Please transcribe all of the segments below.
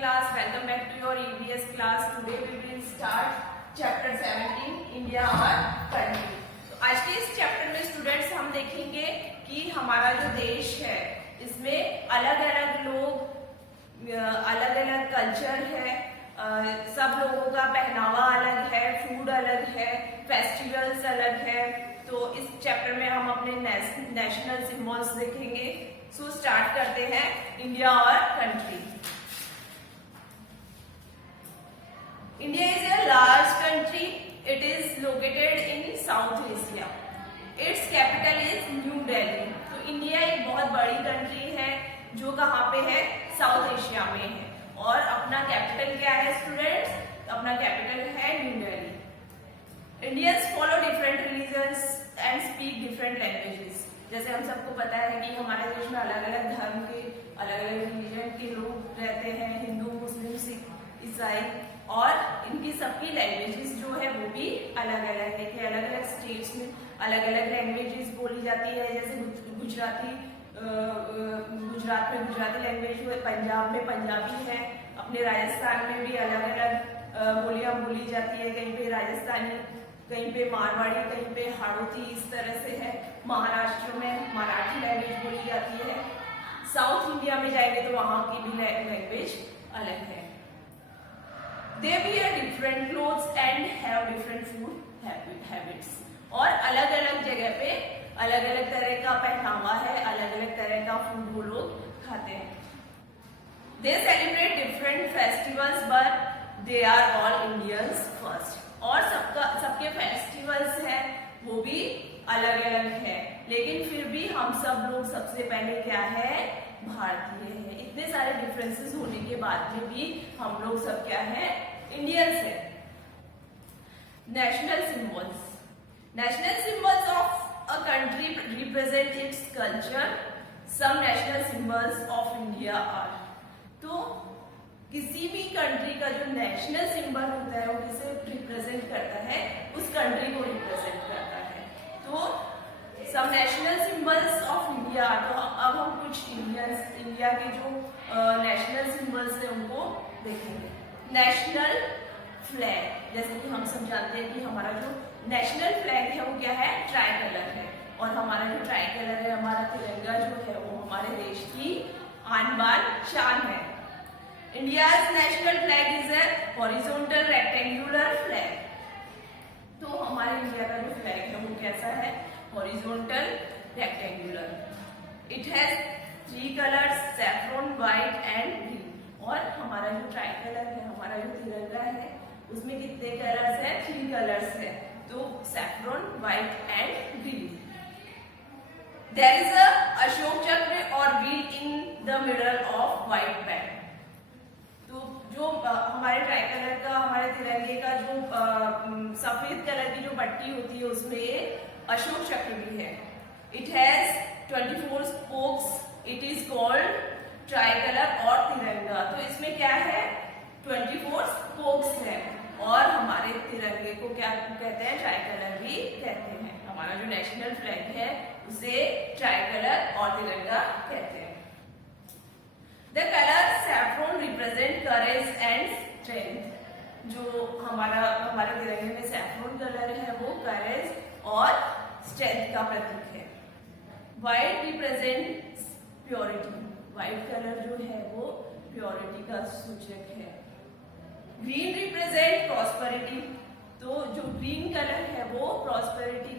class, welcome back to your EVS class. Today we will start chapter 17 India और country. आज के इस chapter में स्टूडेंट्स हम देखेंगे कि हमारा जो देश है इसमें अलग अलग लोग, अलग अलग कल्चर है, सब लोगों का पहनावा अलग है, फूड अलग है, फेस्टिवल्स अलग है. तो इस चैप्टर में हम अपने नेशनल सिंबल्स देखेंगे. सो स्टार्ट करते हैं इंडिया और country. India is a large country. It is located in South Asia. Its capital is New Delhi. तो इंडिया एक बहुत बड़ी कंट्री है जो कहाँ पे है, साउथ एशिया में है. और अपना कैपिटल क्या है स्टूडेंट्स? अपना कैपिटल है new Delhi. Indians follow different religions and speak different languages. जैसे हम सबको पता है कि हमारे देश में अलग अलग धर्म के, अलग अलग रिलीजन के लोग रहते हैं, हिंदू, मुस्लिम, सिख, ईसाई, और इनकी सबकी लैंग्वेजेस जो है वो भी अलग अलग है. कि अलग अलग स्टेट्स में अलग अलग लैंग्वेजेस बोली जाती है. जैसे गुजरात में गुजराती लैंग्वेज है, पंजाब में पंजाबी है, अपने राजस्थान में भी अलग अलग बोलियां बोली जाती है. कहीं पे राजस्थानी, कहीं पे मारवाड़ी, कहीं पे हाड़ौती, इस तरह से है. महाराष्ट्र में मराठी लैंग्वेज बोली जाती है. साउथ इंडिया में जाएंगे तो वहां की भी लैंग्वेज अलग है. They wear different clothes and have different food habits. और अलग अलग जगह पे अलग अलग तरह का पहनावा है, अलग अलग तरह का फूड वो लोग खाते हैं. They celebrate different festivals but they are all Indians first. और सबके फेस्टिवल्स हैं वो भी अलग अलग है, लेकिन फिर भी हम सब लोग सबसे पहले क्या है, भारतीय है. इतने सारे डिफरेंसेस होने के बाद में भी हम लोग सब क्या है, इंडियंस है. National symbols. National symbols of a country represent its culture. Some national symbols of India are. तो किसी भी कंट्री का जो नेशनल सिंबल होता है वो किसे रिप्रेजेंट करता है, उस कंट्री को रिप्रेजेंट करता है. तो सब नेशनल सिंबल्स ऑफ इंडिया. तो अब हम कुछ इंडिया के जो नेशनल सिंबल्स है उनको देखेंगे. National flag. जैसे कि हम सब जानते हैं कि हमारा जो नेशनल फ्लैग है वो क्या है, ट्राई कलर है. और हमारा जो ट्राई कलर है, हमारा तिरंगा जो है वो हमारे देश की आन बान शान है. India's national flag is a horizontal rectangular flag. तो हमारे इंडिया का जो फ्लैग है वो कैसा है, horizontal rectangular. It has 3 colours, saffron, white and green. और हमारा जो ट्राई कलर है, हमारा जो तिरंगा है, उसमें कितने कलर्स है, 3 कलर्स है. तो saffron, white and green. There is a Ashoka chakra or wheel in the middle of white band. तो जो हमारे ट्राई कलर का, हमारे तिरंगे का जो सफेद कलर की जो पट्टी होती है उसमें अशोक चक्र भी है. It has 24 spokes. It is called try colour और तिरंगा. तो इसमें क्या है, 24 स्पोक्स है. और हमारे तिरंगे को क्या कहते हैं, ट्राई कलर भी कहते हैं. हमारा जो नेशनल फ्लैग है उसे ट्राई कलर और तिरंगा कहते हैं. The colour saffron represent courage and strength. जो हमारे तिरंगे में सैफ्रॉन कलर है वो करेज और स्ट्रेंथ का प्रतीक है. White represents purity. White colour जो है वो प्योरिटी का सूचक है. Green represent prosperity. तो जो ग्रीन कलर है वो प्रॉस्पेरिटी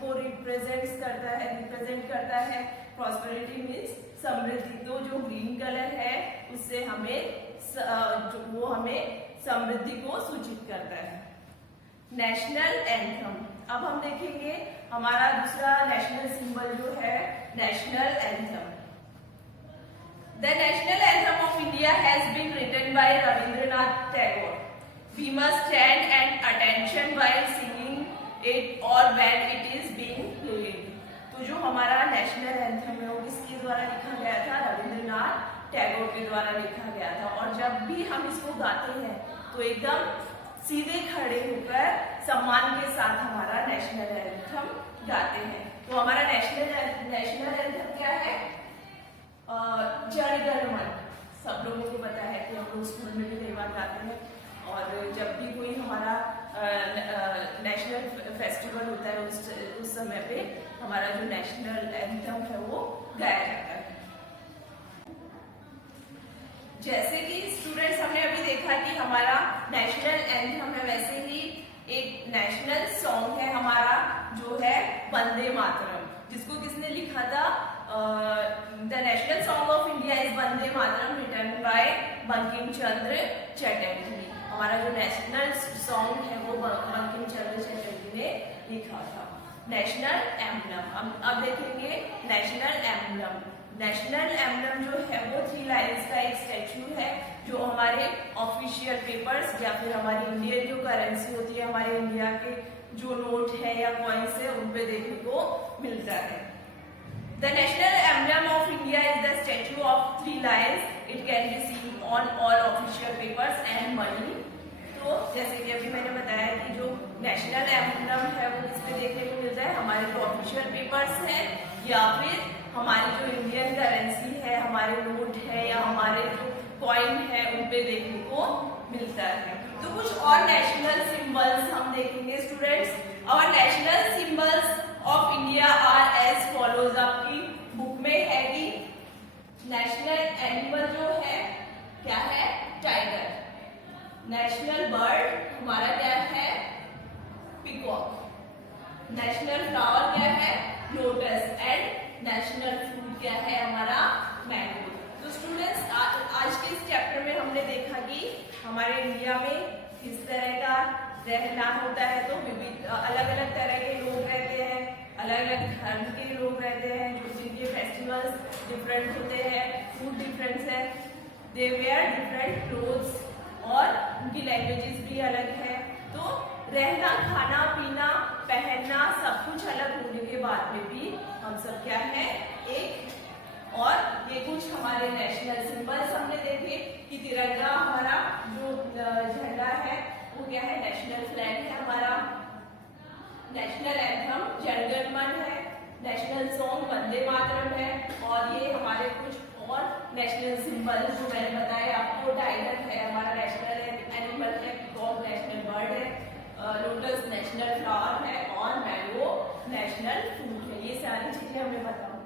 को रिप्रेजेंट करता है. प्रॉस्पेरिटी मीन्स समृद्धि. तो जो ग्रीन कलर है उससे वो हमें समृद्धि को सूचित करता है. National anthem. अब हम देखेंगे हमारा दूसरा नेशनल सिंबल जो है, national anthem. The national anthem of India has been written by Rabindranath Tagore. We must stand at attention while singing it or when it is being played. तो जो हमारा नेशनल एंथम है वो किसके द्वारा लिखा गया था, रविंद्रनाथ टैगोर के द्वारा लिखा गया था. और जब भी हम इसको गाते हैं तो एकदम सीधे खड़े होकर सम्मान के साथ हमारा नेशनल एंथम गाते हैं. तो हमारा नेशनल एंथम क्या है, जन गण मन. सब लोगों को पता है कि हम लोग मनाते हैं। और जब भी कोई हमारा नेशनल फेस्टिवल होता है उस समय पे हमारा जो नेशनल एंथम है वो गाया जाता है। जैसे कि स्टूडेंट्स हमने अभी देखा कि हमारा नेशनल एंथम है, वैसे ही एक नेशनल सॉन्ग है हमारा जो है वंदे मातरम, जिसको किसने लिखा था? The national song of India is Vande Mataram written by Bankim Chandra Chatterjee. हमारा जो नेशनल सॉन्ग है वो बंकिम चंद्र चटर्जी ने लिखा था। नेशनल एम्बलम, अब देखेंगे नेशनल एम्बलम। नेशनल एम्बलम जो है वो 3 लाइन्स का एक स्टैचू है जो हमारे ऑफिशियल पेपर्स या फिर हमारी इंडियन जो करेंसी होती है, हमारे इंडिया के जो नोट है या कॉइन्स है, उन पे देखने को मिलता है। The national emblem of India is the statue of 3 lines, it can be seen on all official papers and money. तो जैसे कि अभी मैंने बताया कि जो नेशनल एम्बलम है वो किस पे देखने को मिलता है? हमारे जो ऑफिशियल पेपर्स हैं या फिर हमारी जो इंडियन करेंसी है, हमारे नोट है या हमारे जो कॉइन है, उन पे देखने को मिलता है। तो कुछ और नेशनल सिंबल्स हम देखेंगे स्टूडेंट्स। और national symbols of India are as follows. आपकी बुक में है कि नेशनल एनिमल जो है क्या है? टाइगर। नेशनल बर्ड हमारा क्या है? पीकॉक। नेशनल फ्लावर क्या है? लोटस। एंड नेशनल फ्रूट क्या है हमारा? मैंगो। तो स्टूडेंट्स आज के इस चैप्टर में हमने देखा कि हमारे इंडिया में किस तरह का रहना होता है। तो विविध अलग अलग तरह के लोग रहते हैं, अलग अलग धर्म के लोग रहते हैं, जिनके फेस्टिवल्स डिफरेंट होते हैं, फूड डिफरेंस है, दे वेयर डिफरेंट क्लोथ्स और उनकी लैंग्वेजेस भी अलग है। तो रहना, खाना पीना, पहनना सब कुछ अलग होने के बाद में भी हम सब क्या है? एक। और ये कुछ हमारे नेशनल सिंबल्स हमने देखे कि तिरंगा हमारा जो झंडा है वो क्या है? नेशनल फ्लैग है हमारा। नेशनल एंथम जन गण मन है। नेशनल सॉन्ग वंदे मातरम है। और ये हमारे कुछ और नेशनल सिंबल्स जो मैंने बताया आपको, टाइगर है हमारा नेशनल एनिमल है, पीकॉक नेशनल बर्ड है, लोटस नेशनल फ्लावर है और मैंगो नेशनल फ्रूट है। ये सारी चीजें हमें बताओ।